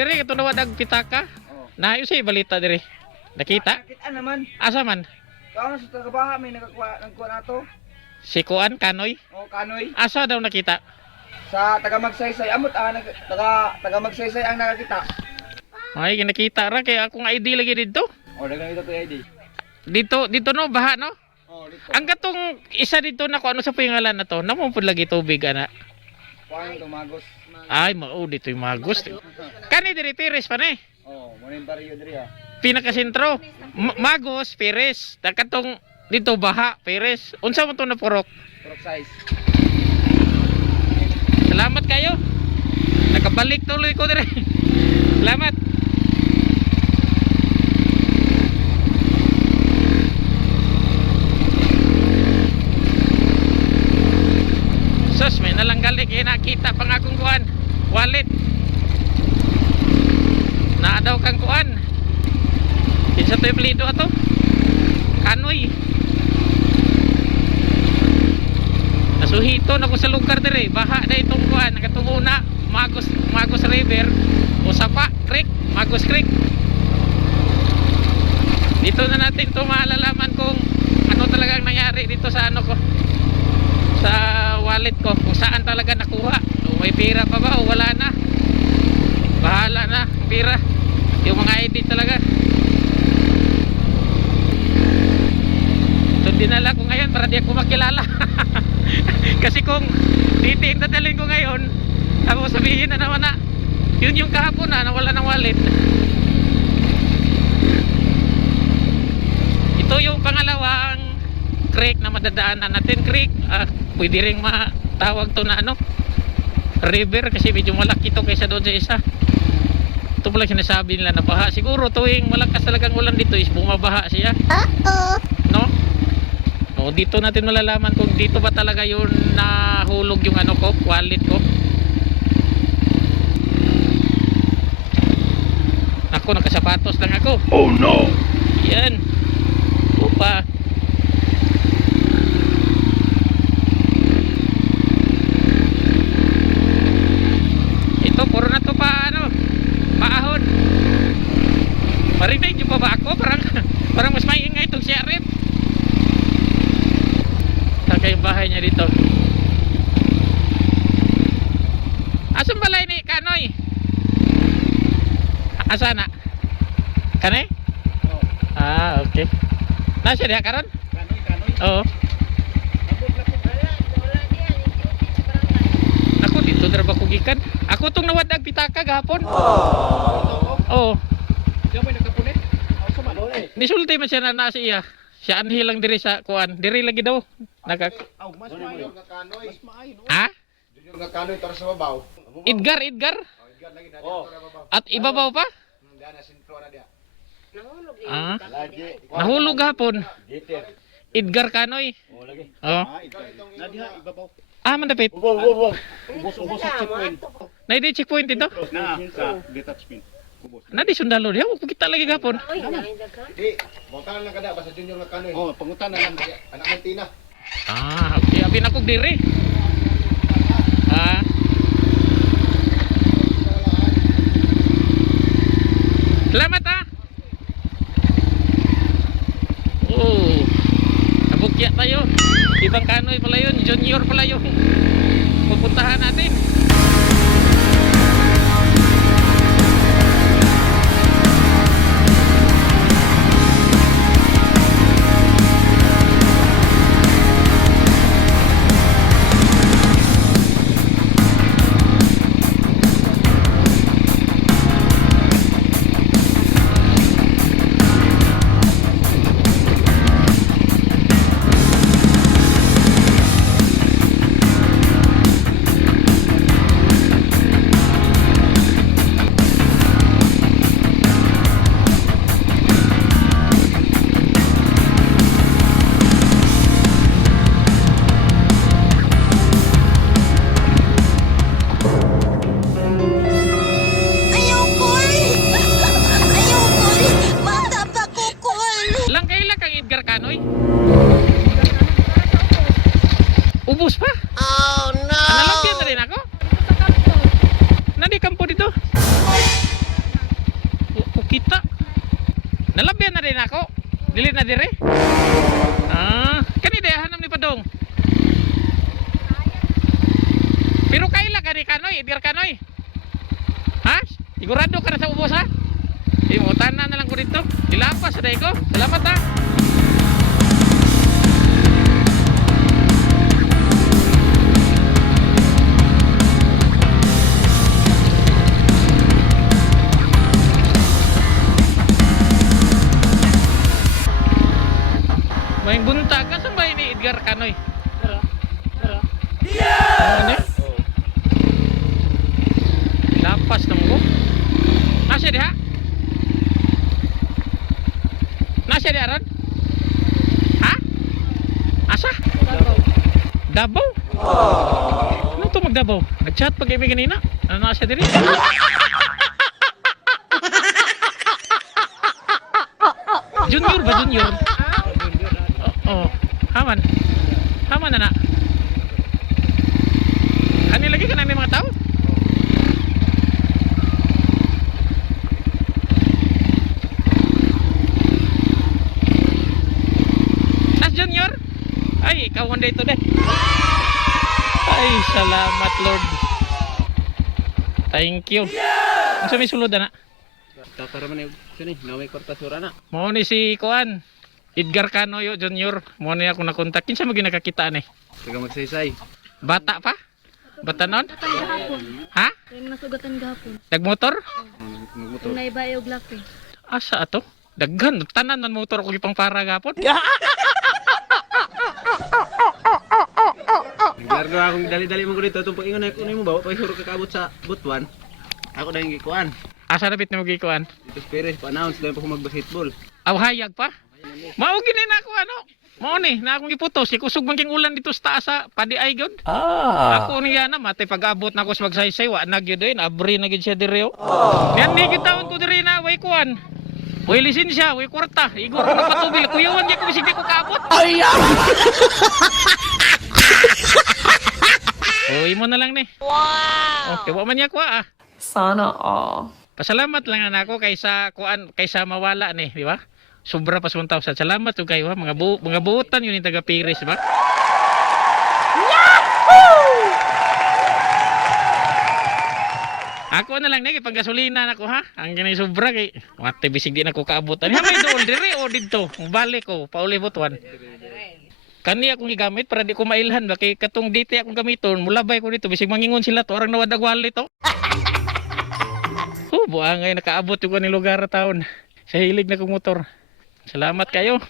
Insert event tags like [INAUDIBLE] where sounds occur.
diri ito nawad ang pitaka. Oh. Naayos sa balita diri. Nakita? Nakita naman. Asa man? Kaon sa tagabaha may nagkuha nagkuha nato. Si Kuan Kanoy. O kanoy Asa daw nakita? sa taga magsaysay amot ah nag, taga taga magsaysay ang nakakita. Ay, nakita ra kay akong ID lagi dito. O dagan ito to ID. Dito dito no baha no. Oh, dito. Ang katong isa dito na kung ano sa pangalan na to, namo pud lagi tubig ana. Kuan tumagos. Ay, mao dito yung mga gusto. Kani diri Pires pa ni. Oh, mo ning baryo diri ah. Pinakasentro. M- Magos Pires. Katong dito baha Pires. Unsa mo to na purok? Prop size. Salamat kayo. Nakabalik tuloy ko dire. [LAUGHS] Salamat. Sus, may nalanggali kaya nakita pang akong kuan. Wallet. Naa daw kang kuan. Kinsa to plido ato? Kanoy. Nasuhito na ko sa lugar dire. Baha na itong kuan. Nakatungo na. Magos, Magos River. Usapa Creek. Magos Creek. Dito na natin ito malalaman kung ano talaga ang nangyari dito sa ano ko. Sa wallet ko. Kung saan talaga nakuha. O may pira pa ba o wala na. Bahala na. Pira. Yung mga ID talaga. Ito dinala ko ngayon para di ako makilala. [LAUGHS] Kasi kung titiin dadalhin ko ngayon, ako sabihin na naman na, yun yung kahapon na, nawala ng wallet. Ito yung pangalawang creek na madadaanan natin. Creek, ah, pwede rin matawag to na ano, river kasi medyo malaki to kaysa doon sa isa. Ito pala sinasabi nila na baha. Siguro tuwing malakas talagang ulan dito is bumabaha siya. No? O dito natin malalaman kung dito ba talaga yun nahulog yung ano ko, wallet ko. Ako nakasapatos lang ako. Oh no! Yan. Upa. Marinig nyo pa ba ako? Parang, parang mas maingay itong sheriff. Saka yung bahay niya dito. Asan balay ni Kanoy? Asa na? Kanay? Oh, Ah, okay. Nasa diha karon? kanoy kanoy. Oo. Na. Ako dito na kugikan? Ako tong nawadag pitaka gahapon. Oo. Diyan may Nisulti man siya na nasa iya. Siya anhi lang diri sa kuan. Diri lagi daw. Naka Aw, mas maayo nga kanoy. Mas maayo no. Ha? Yung nga kanoy tar sa babaw. Idgar, Idgar. Igad lagi na Oh. At ibabaw pa? Hmm, na sintro na dia. Ah. Lagi. Nahulog gahapon. Giter. Idgar kanoy. Oh lagi. Oo. Nadiha ibabaw. Ah, mandapit. Ubo ubo ubo. Ubos-ubos sa checkpoint. Na di checkpoint dito. Na sa detachment. Na di sundalo diha. Huwag kita lagi gahapon. Di, bangkalan lang kada basta junior kanoy. Oh, pangutan na lang. Anak ng Tina. Ah, okay. Abi na kog diri. Ah. Salamat ah. Oh. Nabukya tayo. Ibang kanoy pala yun. Junior pala yung pupuntahan natin. Nadi kampo dito. O, kita. Nalabyan na rin ako. Dili na dire. Ah, kani dai hanam ni padong. Pero kaila gani kanoy, dir kanoy. Ha? Igurado ka na sa ubos ha? Imutan na na lang ko dito. Ilapas na ko. Salamat ha. Edgar Kanoy? Ano? Lapas nang ko. Nasa diha? Nasa diha ron? Ha? Asa? Dabaw? Ano to magdabaw? Nag-chat pag ibig kanina? Ano nasa diri? [LAUGHS] junior ba junior? Haman. Haman na na. Ano lagi ka na may mga tao? As Junior? Ay, ikaw one day today. Ay, salamat Lord. Thank you. Ang sa may sulod na. Para man yung sini, na may kwarta sura na. Mo ni si Kuan. Edgar Canoyo Junior. Mo ni ako nakontak. Kinsa mo ginakakita ni? Taga magsaysay. Bata pa? Bata nun? gahapon. Ha? Kaya nasugatan gahapon. Nagmotor? Magmotor. Kung naibayo og laki. Asa ato? Daghan, tanan man motor ko ipang para gapon. Naglargo akong dali-dali mo ko dito. Itong pag-ingon na kunin mo ba? Pag-huro ka kabot sa butuan. Ako na yung gikuan. Asa na bit mo gikuan? Dito Pérez, pa-announce lang pa kung mag-basketball. Aw hayag pa? Mao gini na ako ano? Mao ni na akong giputos, ikusog man king ulan dito sa taas sa padi ay gyud. Ah. Ako niya na mate pag-abot na ko sa magsaysay wa na gyud eh, abri na gyud siya diri. Oh. Yan ni gyud taon ko diri na way kuan. Way lisensya, way kwarta. Igor ko na patubil. Kuyawan gyud ko bisig ko kaabot. Ay! [LAUGHS] Uy mo na lang ni. Wow. Okay, wa man niya ko ah. Sana all. Pasalamat lang na ako kaysa kuan kaysa mawala ni, di ba? Sobra pa sa 1,000. Salamat to kayo ha. Mga bu mga buutan yun yung taga Piris ba? Ako na lang nagi pang gasolina na ko ha. Ang ganay sobra kay wate bisig di na ko kaabutan. Ha may doon dire o dito. Balik ko pauli butuan. Kani akong gigamit para di ko mailhan ba kay katong dito akong gamiton mulabay ko dito bisig mangingon sila to arang nawadag wali to. Oh, [LAUGHS] buangay nakaabot yung kaning lugar taon. Sa hilig na kong motor. Salamat kayo.